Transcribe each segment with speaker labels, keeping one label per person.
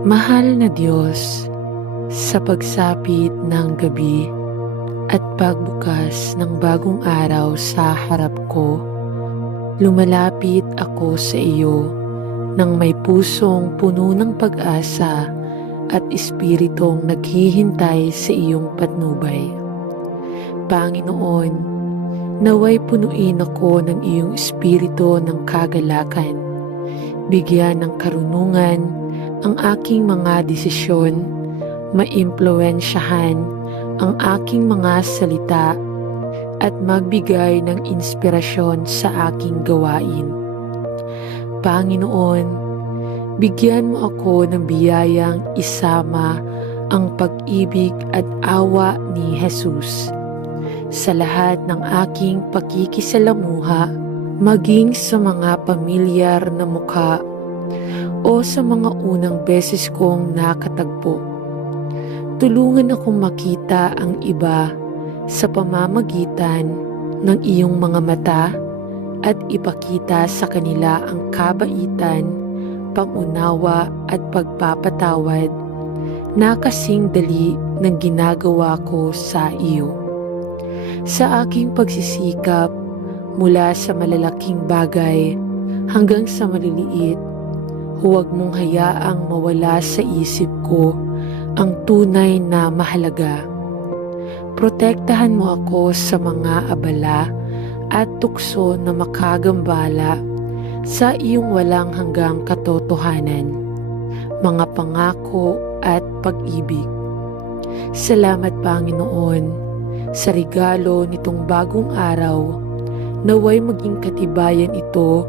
Speaker 1: Mahal na Diyos, sa pagsapit ng gabi at pagbukas ng bagong araw sa harap ko, lumalapit ako sa iyo ng may pusong puno ng pag-asa at espiritong naghihintay sa iyong patnubay. Panginoon, naway punuin ako ng iyong espiritu ng kagalakan, bigyan ng karunungan ang aking mga desisyon, maimpluensyahan ang aking mga salita at magbigay ng inspirasyon sa aking gawain. Panginoon, bigyan mo ako ng biyayang isama ang pag-ibig at awa ni Jesus sa lahat ng aking pakikisalamuha, maging sa mga pamilyar na mukha o sa mga unang beses kong nakatagpo. Tulungan akong makita ang iba sa pamamagitan ng iyong mga mata at ipakita sa kanila ang kabaitan, pangunawa at pagpapatawad na kasing dali ng ginagawa ko sa iyo. Sa aking pagsisikap mula sa malalaking bagay hanggang sa maliliit, huwag mong hayaang mawala sa isip ko ang tunay na mahalaga. Protektahan mo ako sa mga abala at tukso na makagambala sa iyong walang hanggang katotohanan, mga pangako at pag-ibig. Salamat Panginoon sa regalo nitong bagong araw naway maging katibayan ito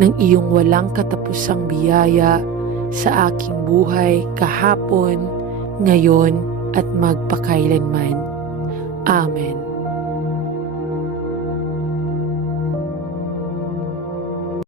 Speaker 1: ng iyong walang katapusang biyaya sa aking buhay kahapon, ngayon at magpakailanman. Amen.